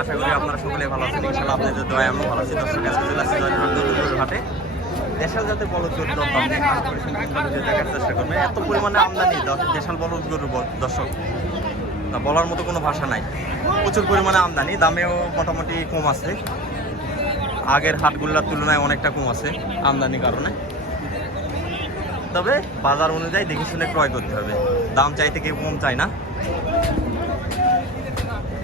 আশা করি আপনারা সকলে ভালো আছেন। ইনশাআল্লাহ আপনাদের দোয়ায় আমি ভালো আছি। দর্শক আজকে চলে আসছি জয়পুরহাট হাটে। দেশাল জাতের বলদ গরুর দরদাম দেখার চেষ্টা করবেন। এত পরিমাণে আমদানি দেশাল বলদ গরুর দর্শক তা বলার মতো কোনো ভাষা নাই। প্রচুর পরিমাণে আমদানি, দামেও মোটামুটি কম আছে। আগের হাটগুলোর তুলনায় অনেকটা কম আছে আমদানির কারণে। তবে বাজার অনুযায়ী দেখে শুনে ক্রয় করতে হবে, দাম চাইতে কেউ কম চায় না।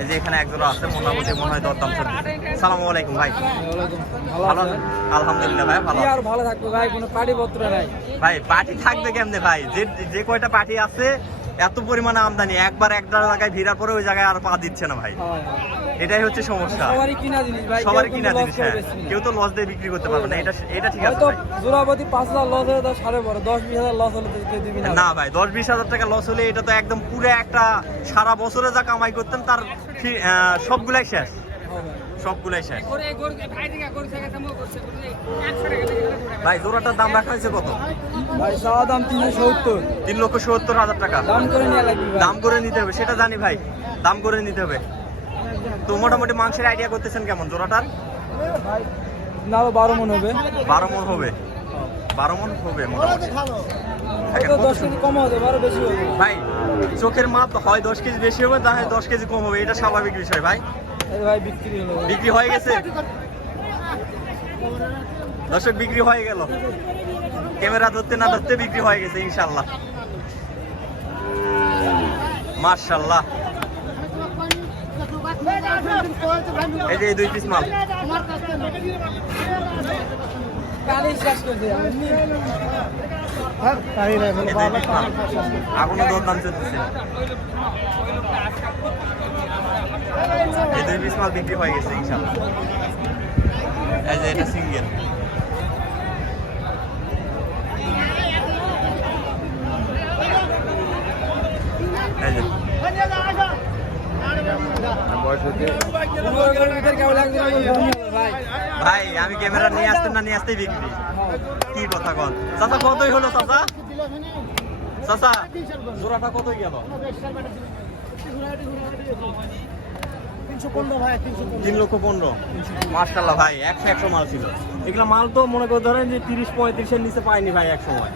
এই যে এখানে একজোড়া আছে মোটামুটি মনে হয় দরদাম চলছে। সালামু আলাইকুম ভাই। ভালো আলহামদুলিল্লাহ ভাই ভালো। আর ভালো থাকবো ভাই, কোনো পার্টি পত্র নাই ভাই। পার্টি থাকবে কেমনে ভাই? যে কয়টা পার্টি আছে এত পরিমাণে আমদানি, একবার একটা জায়গায় ভিড়ার পরে ওই জায়গায় আর পা দিচ্ছে না ভাই। এটাই হচ্ছে সমস্যা। সবারই কিনা জিনিস ভাই, সবারই কিনা জিনিস। হ্যাঁ, কেউ তো লস দিয়ে বিক্রি করতে পারবে না। এটা ঠিক আছে ভাই। জোড়াপতি 5,000 লস হলে তো সাড়ে বড় 10-20 হাজার লস হলে তো কেউ দিবি না। না ভাই, 10-20 হাজার টাকা লস হলে এটা তো একদম পুরো একটা সারা বছরে যা কামাই করতেন তার সবগুলাই শেষ, সবগুলাই শেষ। ভাই জোড়াটার দাম রাখা হয়েছে কত ভাই? চাওয়া দাম 370। 3,70,000 টাকা দাম করে নিয়ে লাগবে, দাম করে নিতে হবে, সেটা জানি ভাই, দাম করে নিতে হবে। তো মোটামুটি মাংসের আইডিয়া করতেছেন কেমন জোড়াটার? ভাই না 12 মন হবে। 12 মন হবে, 12 মন হবে মোটামুটি। হয়তো 10 কেজি কম হবে, 12 বেশি হবে ভাই। চোখের মাপ হয় 10 কেজি বেশি হবে, না হয় 10 কেজি কম হবে, এটা স্বাভাবিক বিষয় ভাই। ভাই বিক্রি হলো, বিক্রি হয়ে গেছে দর্শক, বিক্রি হয়ে গেল। ক্যামেরা ধরতে না ধরতে বিক্রি হয়ে গেছে ইনশাল্লাহ। মাশাআল্লাহ। এই যে 2 পিস মাল এখনো দরদাম চলতেছে। এই 2 পিস মাল বিক্রি হয়ে গেছে ইনশাল্লাহ। এই যে এটা সিঙ্গেল। এই যে ভাই আমি ক্যামেরা নিয়ে আসতেন না, নিয়ে আসতেই বিক্রি। কি কথা কন চাচা? কতই হলো চাচা? চাচা জোড়াটা কতই গেল? 3,15,000। মাশাআল্লাহ ভাই, 100 মাল ছিল। এগুলা মাল তো মনে করে ধরেন যে 30-35 নিচে পাইনি ভাই এক সময়।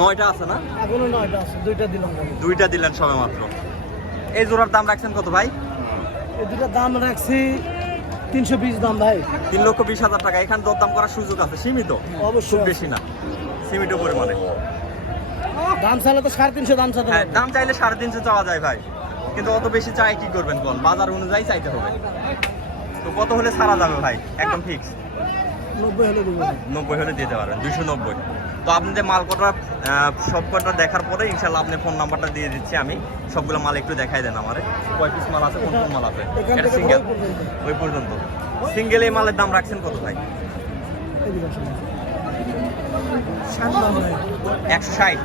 9টা আছে না? এখনো 9টা আছে, 2টা দিলাম। 2টা দিলেন সবে মাত্র। এই জোড়ার দাম রাখছেন কত ভাই? এই দুটার দাম রাখছি 320 দাম ভাই। 3,20,000 টাকা। এখানে দরদাম করার সুযোগ আছে, সীমিত, অবশ্যই বেশি না, সীমিত পরিমাণে। দাম চাইলে তো 350 দাম চাইতে। হ্যাঁ, দাম চাইলে 350 চাওয়া যায় ভাই, কিন্তু অত বেশি চাই কি করবেন কোন? বাজার অনুযায়ী চাইতে হবে। তো কত হলে ছাড়া যাবে ভাই? একদম ফিক্স 90 হলে দেবো। 90 হলে দিতে পারবেন। 290। তো আপনাদের মাল কটা সব কটা দেখার পরে ইনশাল্লাহ আপনি ফোন নাম্বারটা দিয়ে দিচ্ছি আমি। সবগুলো মাল একটু দেখাই দেন আমারে, কয় পিস মাল আছে, কোন কোন মাল আছে। এটা সিঙ্গেল ওই পর্যন্ত। সিঙ্গেল এই মালের দাম রাখছেন কত ভাই? 160।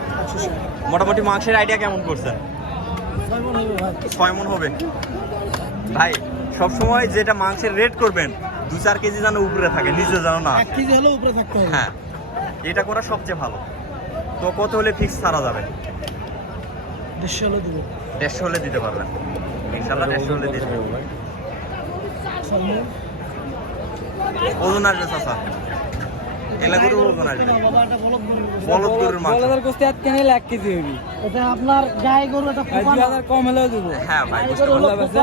মোটামুটি মাংসের আইডিয়া কেমন করছেন? 6 মন হবে ভাই। সবসময় যেটা মাংসের রেট করবেন 2-4 কেজি যেন উপরে থাকে, নিচে যেন না। 1 কেজি হলে উপরে থাকতে হবে। হ্যাঁ, এটা করা সবচেয়ে ভালো। তো কত হলে ফিক্স ছাড়া যাবে? 150 হলে দেবো। 150 হলে দিতে পারবেন ইনশাআল্লাহ। 150 হলে দিতে পারবেন। ওজন আসবে চাচা? এলা গরুর ওজন আসবে? বলদ গরুর মাংস। বলদের গোস্ত আট কেনে 1 কেজি হবে। এটা আপনার গাই গরু, এটা 2000 কম হলেও দেবো। হ্যাঁ ভাই, বুঝতে পারছি।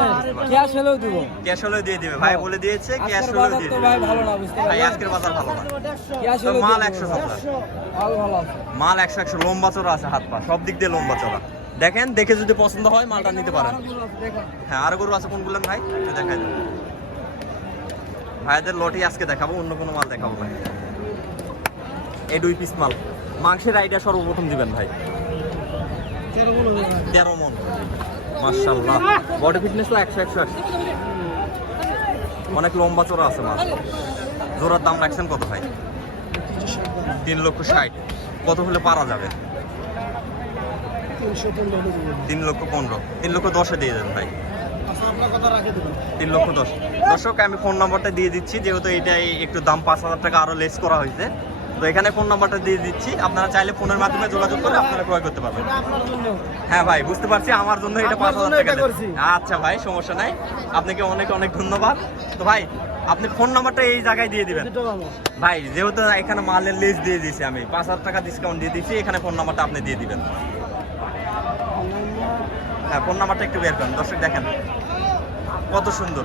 ক্যাশ হলেও দেবো। ক্যাশ হলেও দিয়ে দিবে ভাই, বলে দিয়েছে ক্যাশ হলেও দিয়ে দিবে ভাই। ভালো না বুঝতে ভাই, আজকের বাজার ভালো না। ক্যাশ তো হলেও মাল 100 চাচা, ভালো ভালো আছে মাল 100 লম্বা চড়া আছে, হাত পা সব দিক দিয়ে লম্বা চড়া। দেখেন, দেখে যদি পছন্দ হয় মালটা নিতে পারেন। হ্যাঁ, আর গরু আছে কোনগুলো ভাই? দেখাই দেন ভাইদের লটই আজকে দেখাবো, অন্য কোনো মাল দেখাবো ভাই। এই 2 পিস মাল মাংসের আইডিয়া সর্বপ্রথম দিবেন ভাই। 13 মন। মাশাআল্লাহ, বডি ফিটনেস তো 100-100। অনেক লম্বা চড়া আছে মাল। জোড়ার দাম রাখছেন কত ভাই? 3,60,000। কত হলে পারা যাবে? 3,15,000। 3,10,000 দিয়ে দেন ভাই। 3,10,000। দর্শক আমি ফোন নাম্বারটা দিয়ে দিচ্ছি, যেহেতু এটাই একটু দাম 5,000 টাকা আরো লেস করা হয়েছে। তো এখানে ফোন নাম্বারটা দিয়ে দিচ্ছি, আপনারা চাইলে ফোনের মাধ্যমে যোগাযোগ করে আপনারা ক্রয় করতে পারবেন। এটা আপনার জন্য। হ্যাঁ ভাই, বুঝতে পারছি, আমার জন্য এটা আপনার 5,000 জন্য টাকা এটা দেন। করছি। আচ্ছা ভাই, সমস্যা নাই, আপনাকে অনেক অনেক ধন্যবাদ। তো ভাই আপনি ফোন নাম্বারটা এই জায়গায় দিয়ে দিবেন দুটো ভালো। ভাই, যেহেতু এখানে মালের লিস্ট দিয়ে দিয়েছি আমি, 5,000 টাকা ডিসকাউন্ট দিয়ে দিচ্ছি, এখানে ফোন নাম্বারটা আপনি দিয়ে দিবেন। হ্যাঁ, ফোন নাম্বারটা একটু বের করেন, দর্শক দেখেন কত সুন্দর।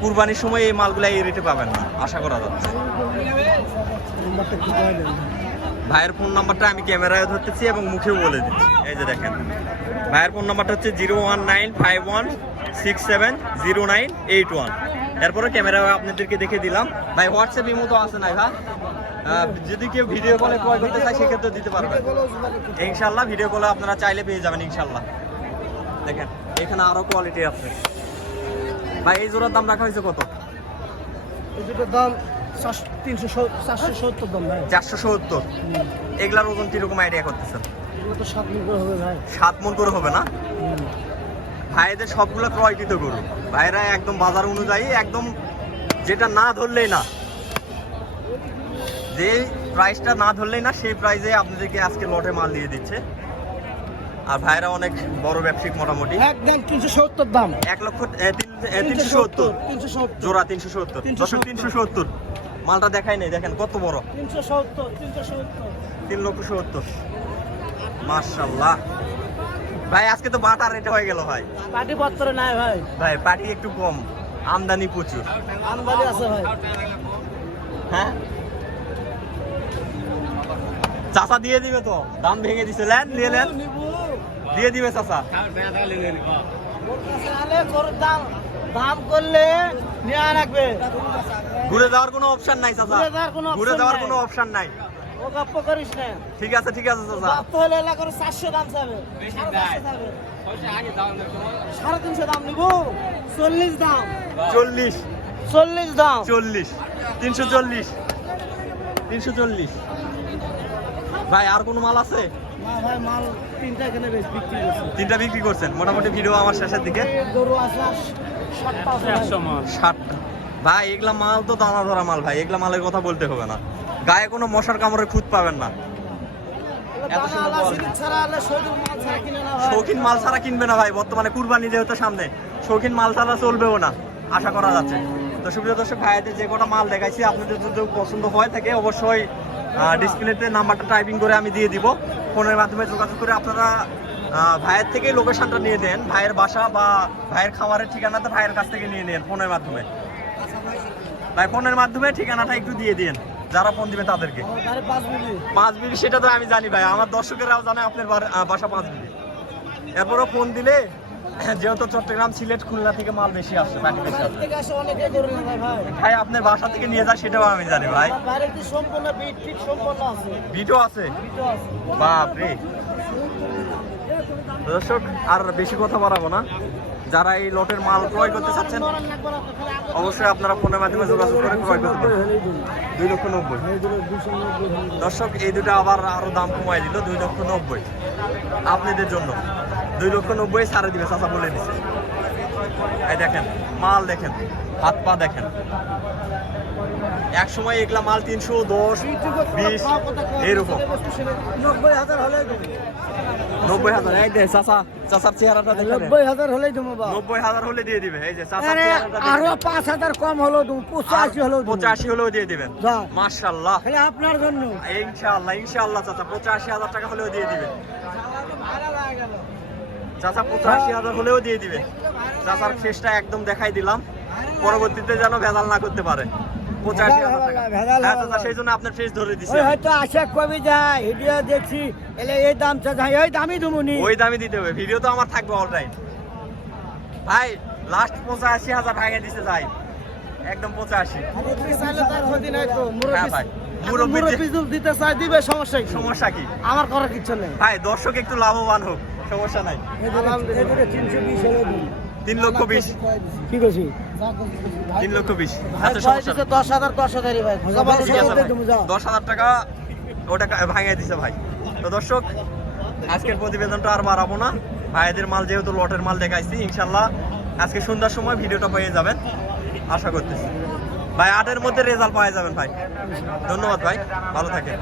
কুরবানির সময় এই মালগুলা এই রেটে পাবেন না, আশা করা যাচ্ছে। নাম্বারটা কি করে দেন? ভাইয়ের ফোন নাম্বারটা আমি ক্যামেরায় ধরতেছি এবং মুখেও বলে দিচ্ছি, এই যে দেখেন। ভাইয়ের ফোন নাম্বারটা হচ্ছে 01951670981। এরপরে ক্যামেরায় আপনাদেরকে দেখে দিলাম। ভাই হোয়াটসঅ্যাপ ইমো তো আছে না ভাই? যদি কেউ ভিডিও কলে ক্রয় করতে চায় সেক্ষেত্রে দিতে পারবেন ইনশাল্লাহ। ভিডিও কলে আপনারা চাইলে পেয়ে যাবেন ইনশাল্লাহ। দেখেন এখানে আরো কোয়ালিটি আছে ভাই। এই জোড়ার দাম রাখা হয়েছে কত? এই দুটোর দাম 470 দাম ভাই। 470। এগুলার ওজন কিরকম আইডিয়া করতেছেন? এগুলো তো 7 মণ করে হবে ভাই। 7 মণ করে হবে না? ভাইদের সবগুলো ক্রয়কৃত গরু, ভাইরা একদম বাজার অনুযায়ী, একদম যেটা না ধরলেই না, যে প্রাইসটা না ধরলেই না সেই প্রাইসে আপনাদেরকে আজকে লটে মাল দিয়ে দিচ্ছে। আর ভাইরা অনেক বড় ব্যবসায়িক মোটামুটি। একদম 370 দাম। 370 জোড়া 370 370 মালটা দেখাই নাই, দেখেন কত বড়। 370 মাশাআল্লাহ ভাই। আজকে তো বাটার রেট হয়ে গেল ভাই। পাটি পত্তরে নাই ভাই। ভাই পাটি একটু কম, আমদানি প্রচুর। আমদানি আছে ভাই। হ্যাঁ চাচা দিয়ে দিবে তো, দাম ভেঙে দিছে, লেন নিয়ে লেন, দিয়ে দিবে চাচা। দাম করলে নিয়ে রাখবে। ঘুরে যাওয়ার কোনো অপশন নাই চাচা, ঘুরে যাওয়ার কোনো অপশন নাই। ও গপ্প করিস না। ঠিক আছে ঠিক আছে চাচা। গপ্প হলে এলাকার 400 দাম চাবে, 350 দাম নিব। 40 দাম, 40 দাম, 40 340 ভাই। আর কোনো মাল আছে? না ভাই, মাল 3টা এখানে বিক্রি করছি। 3টা বিক্রি করছেন মোটামুটি। ভিডিও আমার শেষের দিকে। গরু আছে 60টা আছে 100 মাল। 60টা ভাই। এগুলা মাল তো দানা ধরা মাল ভাই, এগুলা মালের কথা বলতে হবে না। গায়ে কোনো মশার কামড়ে খুঁত পাবেন না। এত সুন্দর কোয়ালিটি। শৌখিন মাল ছাড়া কিনবে না ভাই, বর্তমানে কুরবানি যেহেতু সামনে, শৌখিন মাল ছাড়া চলবেও না আশা করা যাচ্ছে। তো সুপ্রিয় দর্শক, ভাইয়াদের যে কটা মাল দেখাইছি আপনাদের যদি পছন্দ হয় থাকে অবশ্যই ডিসপ্লেতে নাম্বারটা টাইপিং করে আমি দিয়ে দিব। ফোনের মাধ্যমে যোগাযোগ করে আপনারা ভাইয়ের থেকে লোকেশনটা নিয়ে দেন, ভাইয়ের বাসা বা ভাইয়ের খামারের ঠিকানাটা ভাইয়ের কাছ থেকে নিয়ে নেন ফোনের মাধ্যমে। ভাই ফোনের মাধ্যমে ঠিকানাটা একটু দিয়ে দিন যারা ফোন দিবে তাদেরকে। 5 মিনিট সেটা তো আমি জানি ভাই, আমার দর্শকেরাও জানে আপনার বাসা 5 মিনিট। এরপরও ফোন দিলে, যেহেতু চট্টগ্রাম সিলেট খুলনা থেকে মাল বেশি আসছে, বাকি বেশি আসছে ভাই, আপনার বাসা থেকে নিয়ে যায় সেটাও আমি জানি ভাই। বিটও আছে বাপরে। দর্শক আর বেশি কথা বাড়াবো না, যারা এই লটের মাল ক্রয় করতে চাচ্ছেন অবশ্যই আপনারা ফোনের মাধ্যমে যোগাযোগ করে ক্রয় করতে পারেন। 2,90,000 দর্শক, এই দুটো আবার আরো দাম কমাই দিল, 2,90,000 আপনাদের জন্য। 2,90,000 ছাড়ে দিবে চাচা বলে দিচ্ছে। এই দেখেন মাল, দেখেন হাত পা দেখেন। এক সময় এগুলা মাল 310, 20 এরকম। 90,000 এই দে চাচা, চাচার চেহারাটা দেখেন। 90,000 হলেই দেবো। 90,000 হলে দিয়ে দিবে। এই যে চাচার চেহারাটা আরো 5,000 কম হলো দেবো, 85 হলো 85 হলেও দিয়ে দিবেন। মাশাআল্লাহ, খালি আপনার জন্য। ইনশাআল্লাহ ইনশাআল্লাহ চাচা 85,000 টাকা হলেও দিয়ে দিবে। চাচা 85,000 হলেও দিয়ে দিবে। চাচার ফেসটা একদম দেখাই দিলাম, পরবর্তীতে যেন ভেজাল না করতে পারে। 85,000 টাকা। হ্যাঁ চাচা, সেই জন্য আপনার ফেস ধরে দিছি। হয়তো আশা কমে যায়, ভিডিও দেখছি এলে এই দাম চাচা, এই দামই দেবনি। ওই দামই দিতে হবে, ভিডিও তো আমার থাকবে অল টাইম ভাই। লাস্ট 85,000 টাকা দিতে যাই, একদম 85। হ্যাঁ ভাই, মুরব্বি দিতে চাই, দিবে, সমস্যা কি? সমস্যা কি? আমার করার কিছু নেই ভাই, দর্শক একটু লাভবান হোক, সমস্যা নাই। 3,20,000 ঠিক আছে, 3,20,000 ভাই, আচ্ছা সমস্যা নেই। 10,000 10,000 ভাই, ঠিক আছে ভাই, 10,000 টাকা ওটা ভাঙিয়ে দিছে ভাই। তো দর্শক, আজকের প্রতিবেদনটা আর বাড়াবো না, ভাইদের মাল যেহেতু লটের মাল দেখাইছি, ইনশাল্লাহ আজকে সন্ধ্যার সময় ভিডিওটা পেয়ে যাবেন আশা করতেছি। ভাই 8-এর মধ্যে রেজাল্ট পাওয়া যাবেন ভাই। ধন্যবাদ ভাই, ভালো থাকেন।